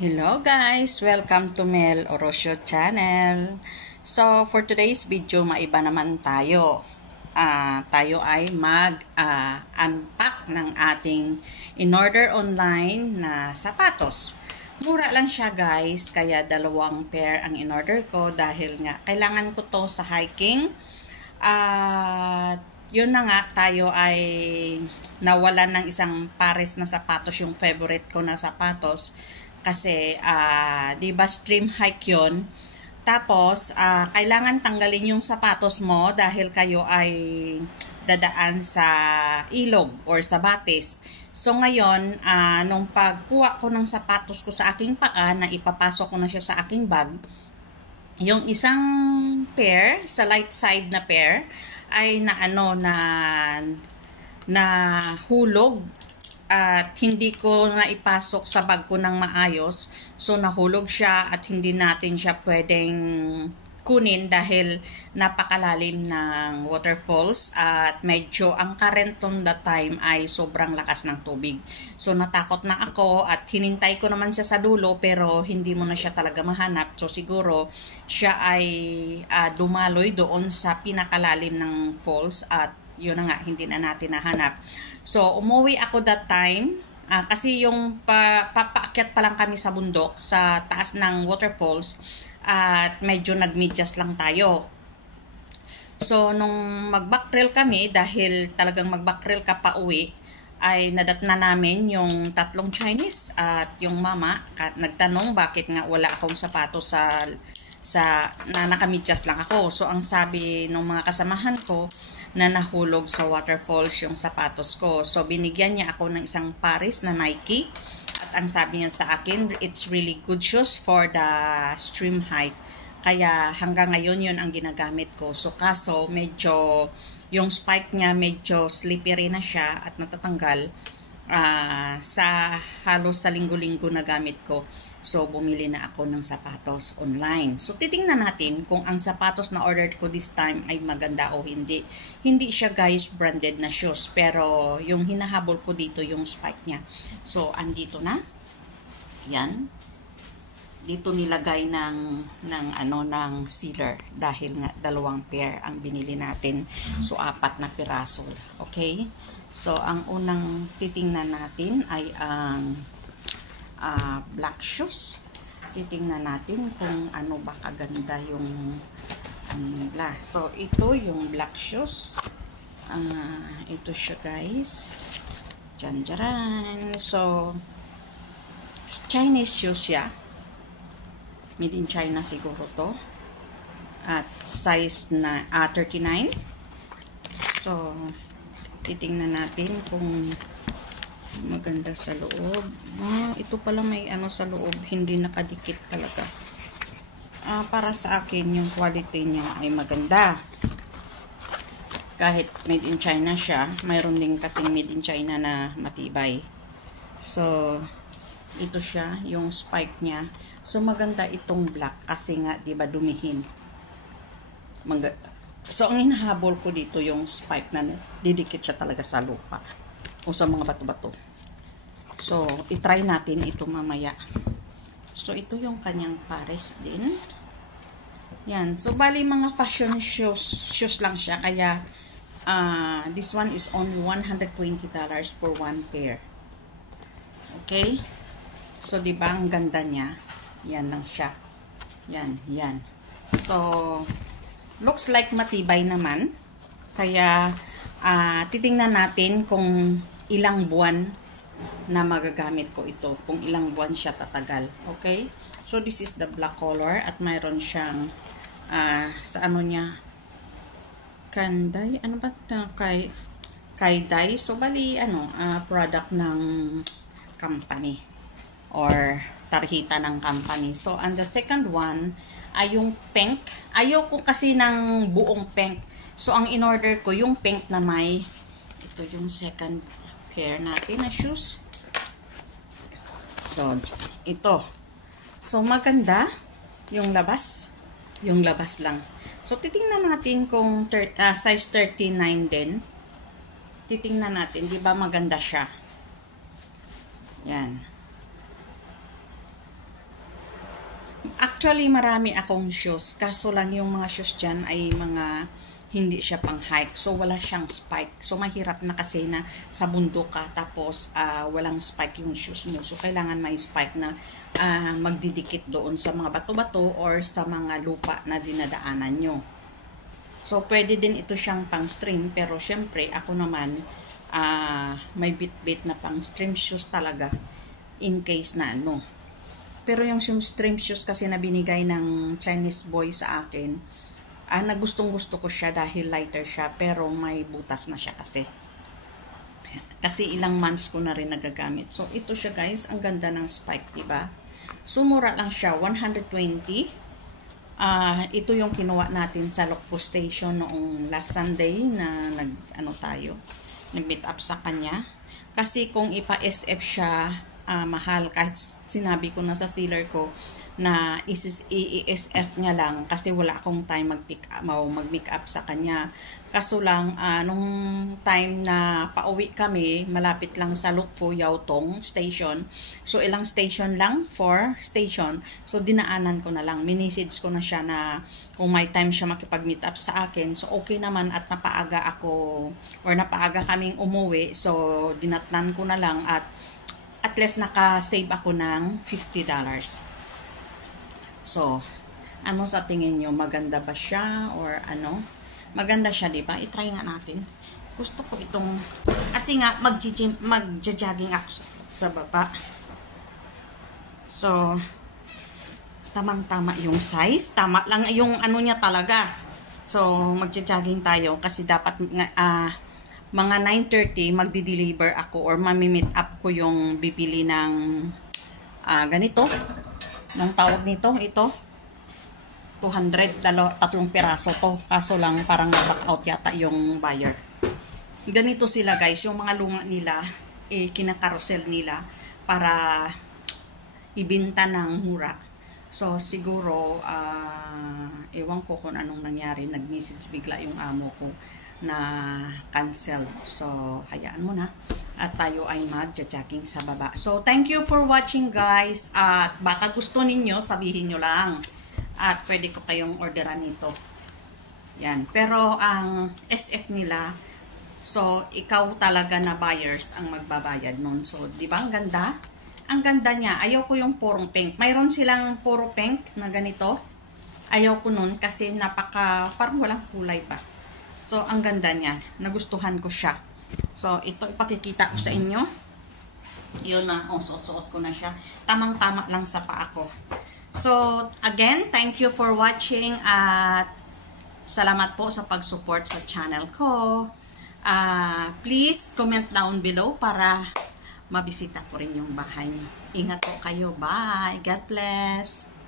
Hello guys! Welcome to Mel Orosio channel. So, for today's video, maiba naman tayo. Tayo ay mag-unpack ng ating in-order online na sapatos. Mura lang siya guys, kaya dalawang pair ang in-order ko dahil nga kailangan ko to sa hiking. Yun na nga, tayo ay nawalan ng isang pares na sapatos, yung favorite ko na sapatos. Kasi, 'di ba stream hike 'yon. Tapos, kailangan tanggalin yung sapatos mo dahil kayo ay dadaan sa ilog or sa batis. So, ngayon, nung pagkuha ko ng sapatos ko sa aking paa, na ipapasok ko na siya sa aking bag, yung isang pair, sa light side na pair, ay na hulog at hindi ko na ipasok sa bag ko ng maayos. So, nahulog siya at hindi natin siya pwedeng kunin dahil napakalalim ng waterfalls at medyo ang current on that time ay sobrang lakas ng tubig. So, natakot na ako at hinintay ko naman siya sa dulo pero hindi mo na siya talaga mahanap. So, siguro siya ay dumaloy doon sa pinakalalim ng falls at yun na nga, hindi na natin nahanap. So, umuwi ako that time. Kasi yung papaakyat pa lang kami sa bundok, sa taas ng waterfalls, at medyo nagmedyas lang tayo. So, nung mag-backtrail kami, dahil talagang mag-backtrail ka pa uwi, ay nadatna namin yung tatlong Chinese at yung mama at nagtanong bakit nga wala akong sapatos na nakamidyas lang ako. So, ang sabi ng mga kasamahan ko, na nahulog sa waterfalls yung sapatos ko. So, binigyan niya ako ng isang pares na Nike. At ang sabi niya sa akin, it's really good shoes for the stream hike. Kaya hanggang ngayon yun ang ginagamit ko. So, kaso medyo, yung spike niya medyo slippery na siya at natatanggal sa halos sa linggo-linggo na gamit ko. So, bumili na ako ng sapatos online. So, titingnan natin kung ang sapatos na ordered ko this time ay maganda o hindi. Hindi siya guys branded na shoes. Pero, yung hinahabol ko dito yung spike niya. So, andito na. Yan. Dito nilagay ng sealer. Dahil nga dalawang pair ang binili natin. So, 4 na piraso. Okay? So, ang unang titingnan natin ay ang black shoes. Titingnan natin kung ano ba kaganda yung black. So, ito yung black shoes. Ito siya guys. Janjaran. So, Chinese shoes siya. Made in China siguro to. At size na 39. So, titingnan natin kung maganda sa loob. Ito pala may ano sa loob, hindi nakadikit talaga. Para sa akin, yung quality niya ay maganda. Kahit made in China siya, mayroon din kasing made in China na matibay. So, ito siya, yung spike niya. So, maganda itong black kasi nga, di ba, dumihin. So, ang hinahabol ko dito yung spike na didikit siya talaga sa lupa o sa mga bato-bato. So, itry natin ito mamaya. So, ito yung kanyang pares din. Yan. So, bali mga fashion shoes lang siya. Kaya, this one is only $120 for one pair. Okay? So, diba ang ganda niya? Yan lang siya. Yan, yan. So, looks like matibay naman. Kaya, titingnan natin kung ilang buwan na magagamit ko ito. Kung ilang buwan siya tatagal. Okay? So, this is the black color. At mayroon siyang sa ano niya kanday. Ano ba? Kaiday. So, bali, product ng company. Or tarhita ng company. So, and the second one ay yung pink. Ayoko kasi ng buong pink. So, ang in-order ko, yung pink na may, ito yung second pair natin na shoes. So, ito. So, maganda yung labas. Yung labas lang. So, titingnan natin kung size 39 din. Titingnan natin, di ba maganda siya? Yan. Actually, marami akong shoes. Kaso lang yung mga shoes dyan ay mga hindi siya pang hike. So, wala siyang spike. So, mahirap na kasi na sa bundok ka. Tapos, walang spike yung shoes mo. So, kailangan may spike na magdidikit doon sa mga bato-bato or sa mga lupa na dinadaanan nyo. So, pwede din ito siyang pang stream. Pero, syempre, ako naman, may bit-bit na pang stream shoes talaga. In case na ano. Pero yung stream shoes kasi na binigay ng Chinese boy sa akin, nagustong-gusto ko siya dahil lighter siya, pero may butas na siya kasi. Kasi ilang months ko na rin nagagamit. So, ito siya guys. Ang ganda ng spike, diba? So, mura lang siya. 120. Ito yung kinuha natin sa Lokpo Station noong last Sunday na nag-meet up sa kanya. Kasi kung ipa-SF siya, mahal, kahit sinabi ko na sa sealer ko na i-SF niya lang kasi wala akong time mag-pick up sa kanya. Kaso lang, nung time na pauwi kami, malapit lang sa Lukfo Yautong Station. So, ilang station lang? 4 station. So, dinaanan ko na lang. Minisage ko na siya na kung may time siya makipag-meet up sa akin. So, okay naman at napaaga ako or napaaga kaming umuwi. So, dinatnan ko na lang at least naka-save ako ng $50. So, ano sa tingin nyo? Maganda ba siya? Or ano? Maganda siya, diba? I-try nga natin. Gusto ko itong, kasi nga, magja-jogging ako sa baba. So, tamang-tama yung size. Tama lang yung ano niya talaga. So, magja-jogging tayo kasi dapat mga 9:30 magdi-deliver ako or mami-meet up ko yung bibili ng ganito. Nung tawag nito, ito 200, tatlong piraso to. Kaso lang parang back out yata yung buyer. Ganito sila guys, yung mga lunga nila, kinakarosel nila para ibinta ng mura. So siguro, ewan ko kung anong nangyari, nag-message bigla yung amo ko na canceled. So, hayaan mo na. At tayo ay mag-jogging sa baba. So, thank you for watching guys. At baka gusto ninyo, sabihin nyo lang. At pwede ko kayong orderan nito. Yan. Pero, ang SF nila, so, ikaw talaga na buyers ang magbabayad nun. So, di ba? Ang ganda. Ang ganda niya. Ayaw ko yung purong pink. Mayroon silang puro pink na ganito. Ayaw ko nun kasi parang walang kulay pa. So, ang ganda niya. Nagustuhan ko siya. So, ito ipakikita ko sa inyo. Yun na. Suot-suot ko na siya. Tamang-tama lang sa paa ko. So, again, thank you for watching at salamat po sa pag-support sa channel ko. Please comment down below para mabisita ko rin yung bahay niyo. Ingat po kayo. Bye. God bless.